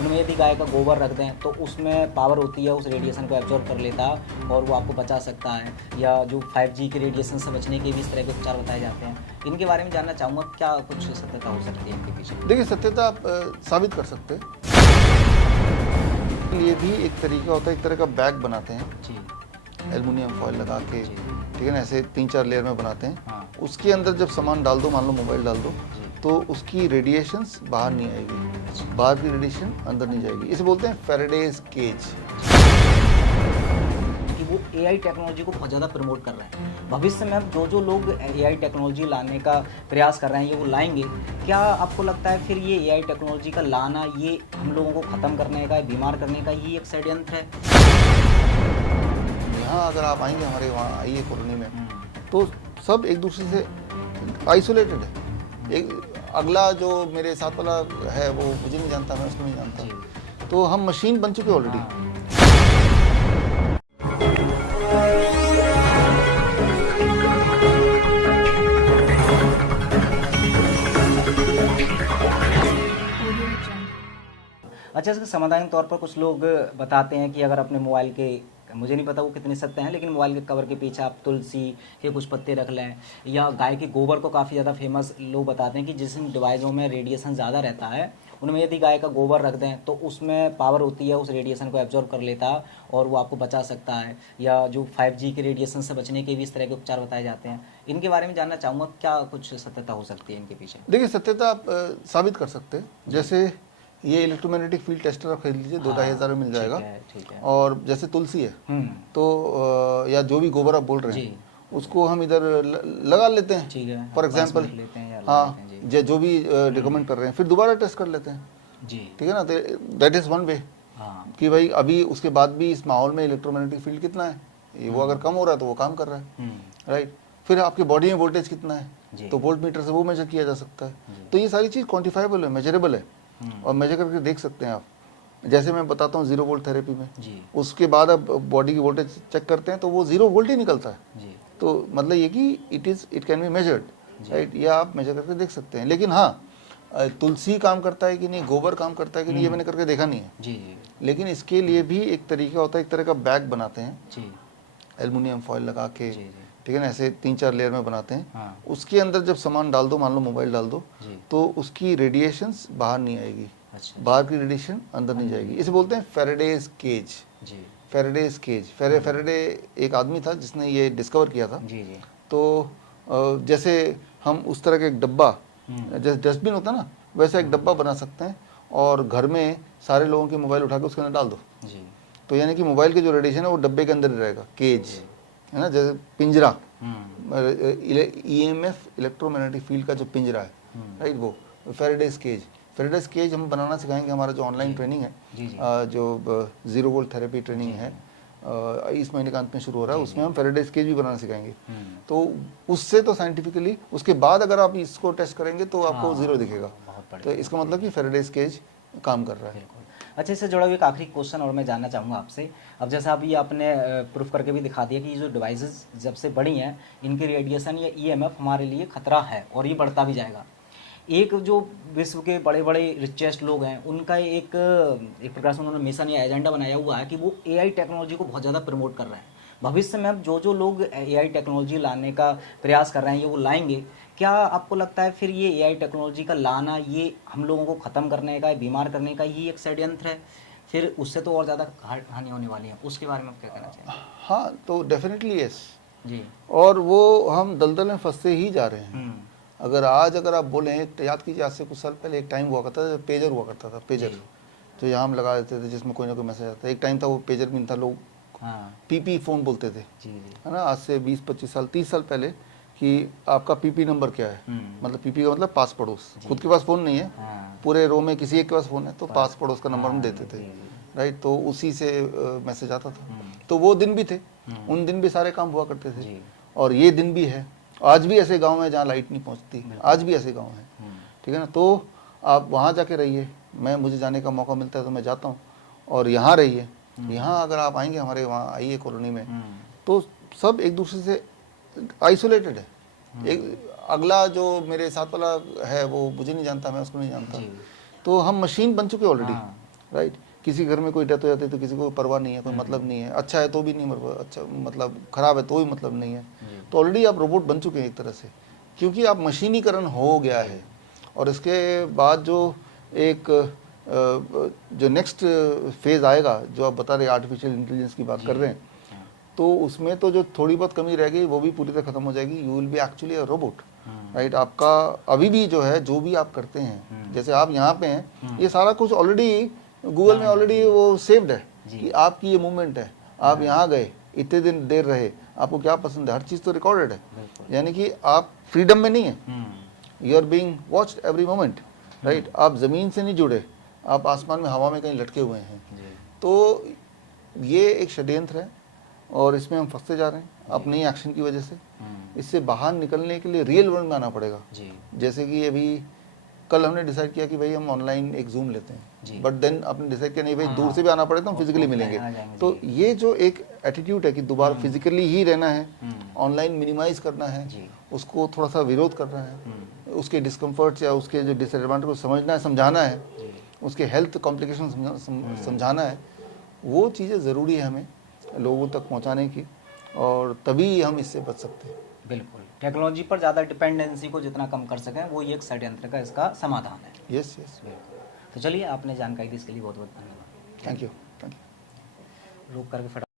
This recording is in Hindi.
उनमें यदि गाय का गोबर रख दें तो उसमें पावर होती है, उस रेडिएशन को एब्जॉर्ब कर लेता है और वो आपको बचा सकता है। या जो 5G के रेडिएशन से बचने के भी इस तरह के उपचार बताए जाते हैं। इनके बारे में जानना चाहूँगा, क्या कुछ सत्यता हो सकती है इनके पीछे? देखिए, सत्यता आप साबित कर सकते हैं। ये भी एक तरीका होता है, एक तरह का बैग बनाते हैं जी। एल्युमिनियम फॉइल लगा के, जी। ठीक है ना, ऐसे 3-4 लेयर में बनाते हैं। हाँ। उसके अंदर जब सामान डाल दो, मान लो मोबाइल डाल दो, जी। तो उसकी रेडिएशंस बाहर नहीं आएगी, बाहर की रेडिएशन अंदर नहीं जाएगी। इसे बोलते हैं फैराडेज केज। कि वो एआई टेक्नोलॉजी को बहुत ज़्यादा प्रमोट कर रहे हैं। भविष्य में अब जो लोग एआई टेक्नोलॉजी लाने का प्रयास कर रहे हैं, ये वो लाएंगे। क्या आपको लगता है फिर ये एआई टेक्नोलॉजी का लाना, ये हम लोगों को ख़त्म करने का, बीमार करने का ही एक षड्यंत्र है? यहाँ अगर आप आएंगे हमारे वहाँ आइए कॉलोनी में, तो सब एक दूसरे से आइसोलेटेड है। एक अगला जो मेरे साथ वाला है वो मुझे नहीं जानता, मैं उसको नहीं जानता। तो हम मशीन बन चुके ऑलरेडी। अच्छा, इसके समाधान के तौर पर कुछ लोग बताते हैं कि अगर अपने मोबाइल के, मुझे नहीं पता वो कितने सत्य हैं, लेकिन मोबाइल के कवर के पीछे आप तुलसी के कुछ पत्ते रख लें, या गाय के गोबर को काफ़ी ज़्यादा फेमस लोग बताते हैं कि जिन डिवाइसों में रेडिएशन ज़्यादा रहता है, उनमें यदि गाय का गोबर रख दें तो उसमें पावर होती है, उस रेडिएशन को एब्जॉर्ब कर लेता है और वो आपको बचा सकता है। या जो 5G के रेडिएशन से बचने के भी इस तरह के उपचार बताए जाते हैं। इनके बारे में जानना चाहूँगा, क्या कुछ सत्यता हो सकती है इनके पीछे? देखिए, सत्यता आप साबित कर सकते हैं। जैसे ये इलेक्ट्रोमैग्नेटिक फील्ड टेस्टर आप खरीद लीजिए, 2-2.5 हज़ार में मिल जाएगा। ठीक है। और जैसे तुलसी है, तो या जो भी गोबर आप बोल रहे हैं, उसको हम इधर लगा लेते हैं, ठीक है, फॉर एग्जाम्पल। हाँ, जो भी रिकमेंड कर रहे हैं, फिर दोबारा टेस्ट कर लेते हैं जी। ठीक है ना। दैट इज़ वन वे कि भाई अभी उसके बाद भी इस माहौल में इलेक्ट्रोमैग्नेटिक फील्ड कितना है, ये वो अगर कम हो रहा है तो वो काम कर रहा है, राइट। फिर आपकी बॉडी में वोल्टेज कितना है, तो वोल्ट मीटर से वो मेजर किया जा सकता है। तो ये सारी चीज़ क्वान्टिफाइबल है, मेजरेबल है, और मेजर करके देख सकते हैं आप। जैसे मैं बताता हूँ 0 वोल्ट थेरेपी में, उसके बाद आप बॉडी की वोल्टेज चेक करते हैं तो वो 0 वोल्ट ही निकलता है। तो मतलब ये कि it can be measured, right. या आप मेजर करके देख सकते हैं। लेकिन हाँ, तुलसी काम करता है कि नहीं, गोबर काम करता है कि नहीं, ये मैंने करके देखा नहीं है। लेकिन इसके लिए भी एक तरीका होता है, एक तरह का बैग बनाते हैं एल्युमिनियम फॉइल लगा के, ठीक है ना, ऐसे 3-4 लेयर में बनाते हैं। उसके अंदर जब सामान डाल दो, मान लो मोबाइल डाल दो, तो उसकी रेडिएशंस बाहर नहीं आएगी, बाहर की रेडिएशन अंदर नहीं जाएगी। इसे बोलते हैं Faraday's cage. Faraday's cage, Faraday एक आदमी था जिसने ये डिस्कवर किया था। तो जैसे हम उस तरह का एक डब्बा, जैसे डस्टबिन होता है ना, वैसा एक डब्बा बना सकते हैं, और घर में सारे लोगों के मोबाइल उठा के उसके अंदर डाल दो। तो यानी कि मोबाइल के जो रेडिएशन है वो डब्बे के अंदर ही रहेगा, केज है ना, जैसे पिंजरा, EMF इलेक्ट्रोमैग्नेटिक फील्ड का जो पिंजरा है, राइट, वो फैराडेज केज। फैराडेज केज हम बनाना सिखाएंगे। हमारा जो ऑनलाइन ट्रेनिंग है, जो 0 वोल्ट थेरेपी ट्रेनिंग है, इस महीने के अंत में शुरू हो रहा है, उसमें हम फैराडेज केज भी बनाना सिखाएंगे। तो उससे तो साइंटिफिकली उसके बाद अगर आप इसको टेस्ट करेंगे तो आपको 0 दिखेगा। तो इसका मतलब कि फैराडेज केज काम कर रहा है। अच्छा, इससे जुड़ा हुआ एक आखिरी क्वेश्चन और मैं जानना चाहूँगा आपसे। अब जैसा अभी आपने प्रूफ करके भी दिखा दिया कि ये जो डिवाइसेस जब से बड़ी हैं, इनके रेडिएशन या EMF हमारे लिए खतरा है और ये बढ़ता भी जाएगा। एक जो विश्व के बड़े बड़े रिचेस्ट लोग हैं, उनका एक प्रकार से उन्होंने मिशन या एजेंडा बनाया हुआ है कि वो एआई टेक्नोलॉजी को बहुत ज़्यादा प्रमोट कर रहे हैं। भविष्य में अब जो लोग एआई टेक्नोलॉजी लाने का प्रयास कर रहे हैं, ये वो लाएंगे। क्या आपको लगता है फिर ये एआई टेक्नोलॉजी का लाना, ये हम लोगों को ख़त्म करने का, बीमार करने का ही एक षड्यंत्र है? फिर उससे तो और ज़्यादा हानि होने वाली है, उसके बारे में आप क्या कहना चाहिए? हाँ, तो डेफिनेटली यस जी। और वो हम दलदल में फंसते ही जा रहे हैं। अगर आप बोलें, याद कीजिए, आज से कुछ साल पहले एक टाइम हुआ करता था, पेजर हुआ करता था, पेजर जो यहाँ हम लगा देते थे, जिसमें कोई ना कोई मैसेज आता था। एक टाइम था वो पेजर भी था, लोग PP फ़ोन बोलते थे, है ना, आज से 20-25 साल 30 साल पहले, कि आपका PP नंबर क्या है। मतलब PP का मतलब पास पड़ोस। खुद के पास फ़ोन नहीं है, पूरे रो में किसी एक के पास फ़ोन है, तो पास पड़ोस का नंबर हम देते थे, राइट। तो उसी से मैसेज आता था। तो वो दिन भी थे, उन दिन भी सारे काम हुआ करते थे, और ये दिन भी है। आज भी ऐसे गांव हैं जहाँ लाइट नहीं पहुँचती, आज भी ऐसे गांव हैं, ठीक है ना। तो आप वहाँ जाके रहिए, मुझे जाने का मौका मिलता है तो मैं जाता हूँ, और यहाँ रहिए। यहाँ अगर आप आएंगे हमारे वहाँ आइए कॉलोनी में, तो सब एक दूसरे से आइसोलेटेड है। एक अगला जो मेरे साथ वाला है वो मुझे नहीं जानता, मैं उसको नहीं जानता। तो हम मशीन बन चुके ऑलरेडी, राइट। किसी घर में कोई डेथ हो जाती है तो किसी को परवाह नहीं है, कोई मतलब नहीं है, अच्छा है तो भी नहीं, अच्छा मतलब खराब है तो भी मतलब नहीं है। तो ऑलरेडी आप रोबोट बन चुके हैं एक तरह से, क्योंकि आप मशीनीकरण हो गया है। और इसके बाद जो एक जो नेक्स्ट फेज आएगा, जो आप बता रहे आर्टिफिशियल इंटेलिजेंस की बात कर रहे हैं, तो उसमें तो जो थोड़ी बहुत कमी रह गई वो भी पूरी तरह खत्म हो जाएगी। You will be actually a robot, right. आपका अभी भी जो है, जो भी आप करते हैं, जैसे आप यहाँ पे हैं, ये सारा कुछ ऑलरेडी गूगल में ऑलरेडी वो सेव्ड है कि आपकी ये मूवमेंट है, आप यहाँ गए, इतने दिन देर रहे, आपको क्या पसंद है, हर चीज़ तो रिकॉर्डेड है। यानी कि आप फ्रीडम में नहीं है, you are being watched every moment, right. आप ज़मीन से नहीं जुड़े, आप आसमान में हवा में कहीं लटके हुए हैं। तो ये एक षड्यंत्र है और इसमें हम फंसते जा रहे हैं अपनी एक्शन की वजह से। इससे बाहर निकलने के लिए रियल वर्ल्ड में आना पड़ेगा। जैसे कि अभी कल हमने डिसाइड किया कि भाई हम ऑनलाइन एक जूम लेते हैं, बट देन आपने डिसाइड किया नहीं भाई दूर से भी आना पड़े तो हम फिजिकली मिलेंगे। तो ये जो एक एटीट्यूड है कि दोबारा फिजिकली ही रहना है, ऑनलाइन मिनिमाइज करना है, उसको थोड़ा सा विरोध करना है, उसके डिस्कम्फर्ट्स या उसके जो डिसएडवांटेज को समझना है, समझाना है, उसके हेल्थ कॉम्प्लिकेशन समझाना है, वो चीज़ें ज़रूरी है हमें लोगों तक पहुंचाने की, और तभी हम इससे बच सकते हैं। बिल्कुल, टेक्नोलॉजी पर ज़्यादा डिपेंडेंसी को जितना कम कर सकें वो ये एक षड्यंत्र का इसका समाधान है। यस यस, बिल्कुल। तो चलिए, आपने जानकारी दी इसके लिए बहुत बहुत धन्यवाद। Thank you. रोक करके फटा